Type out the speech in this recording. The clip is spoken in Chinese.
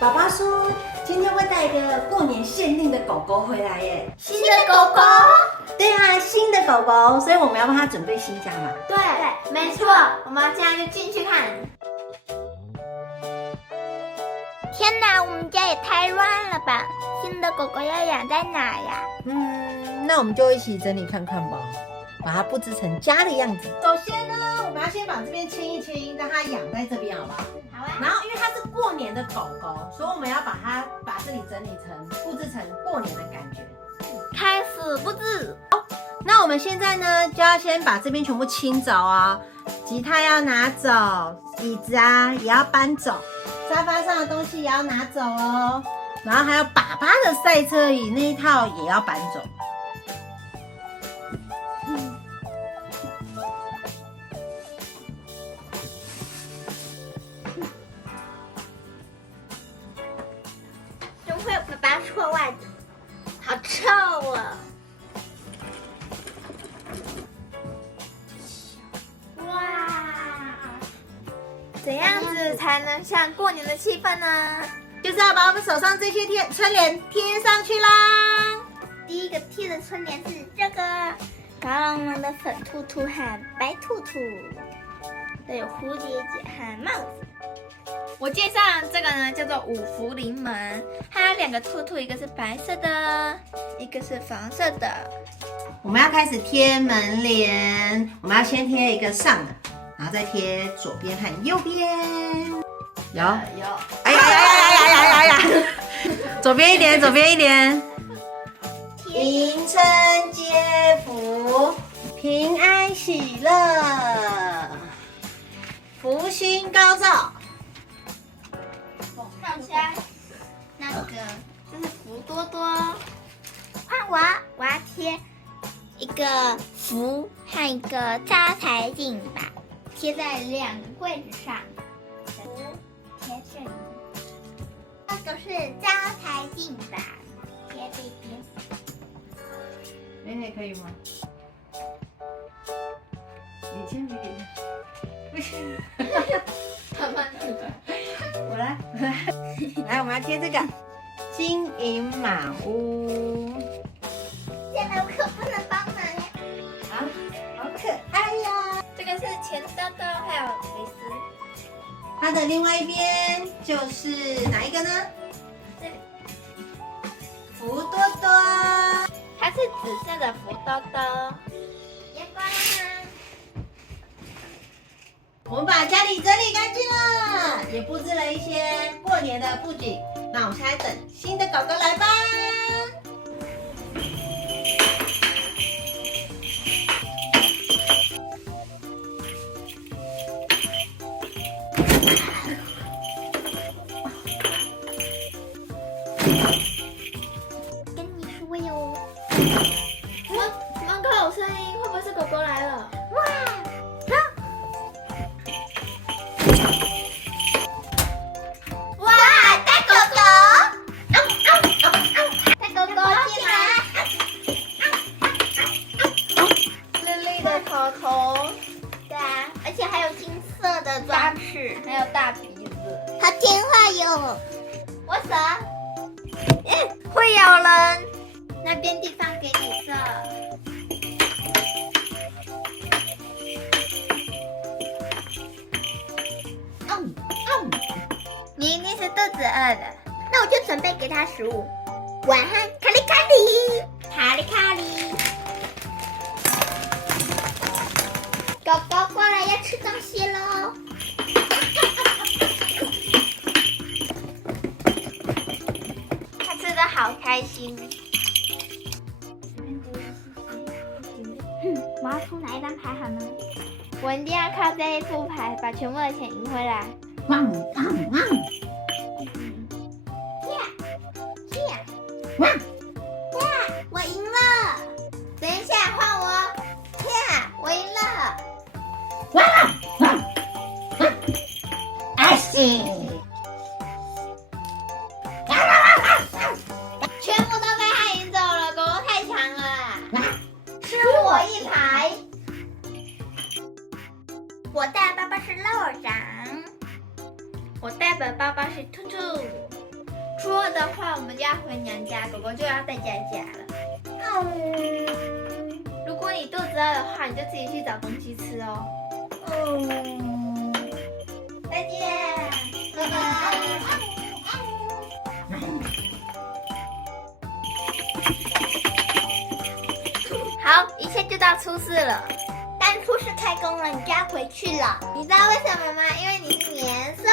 爸爸说今天会带一个过年限定的狗狗回来耶。新的狗狗？对啊，新的狗狗，所以我们要帮它准备新家嘛。对，没错，我们现在就进去看。天哪，我们家也太乱了吧！新的狗狗要养在哪呀？那我们就一起整理看看吧，把它布置成家的样子。首先呢，我们要先把这边清一清，让它养在这边，好不好？好啊。然后，因为它是过年的狗狗，所以我们要把这里整理布置成过年的感觉。开始布置。那我们现在呢，就要先把这边全部清走啊，吉他要拿走，椅子啊也要搬走，沙发上的东西也要拿走哦。然后还有爸爸的赛车椅那一套也要搬走。怎么会有爸爸臭袜子？好臭啊！哇，怎样子才能像过年的气氛呢？就是要把我们手上这些春联贴上去啦。第一个贴的春联是这个高朗朗的粉兔兔和白兔兔，都有蝴蝶结和帽子。我介绍这个呢，叫做五福临门，它有两个兔兔，一个是白色的，一个是黄色的。我们要开始贴门帘，我们要先贴一个上的，然后再贴左边和右边。有，哎呀！左边一点，左边一点。迎春接福，平安喜乐，福星高照。跳起来，那个这是福多多，换我要贴一个福和一个招财进宝，贴在两个柜子上。福贴这里，那个是招财进宝，贴这边。妹妹可以吗？你先比比，不行。我来，来，我们来贴这个金银马屋。现在我可不能帮忙呀！啊，好可爱呀！这个是钱兜兜，还有蕾丝。它的另外一边就是哪一个呢？这里，福多多。它是紫色的福兜兜。阳光啦！我们把家里整理干净了，也布置了一些过年的布景。那我们现在等新的狗狗来吧。跟你说哟，门口有声音，会不会是狗狗来了？哇！哇！带狗狗，带狗狗进来。丽丽的头头，对啊，而且还有金色的装饰，还有大鼻子。好听话哟。我手，会咬人。那边地方给你射。你一定是肚子饿了，那我就准备给他食物。晚安，卡里卡里，卡里卡里。狗狗过来要吃东西喽。它吃的好开心。我要出哪一张牌好呢？我一定要靠这一副牌把全部的钱赢回来。汪汪汪！汪！我赢了！等一下换我。我赢了！汪汪汪！哎西！全部都被他赢走了，狗狗太强了，输我一排。我带爸爸是肉长，我带的爸爸是兔兔，初二的话，我们就要回娘家，狗狗就要在家了。如果你肚子饿的话，你就自己去找东西吃哦。再见，拜拜。好，一切就到初四了。但初四开工了，你就要回去了。你知道为什么吗？因为你是年兽。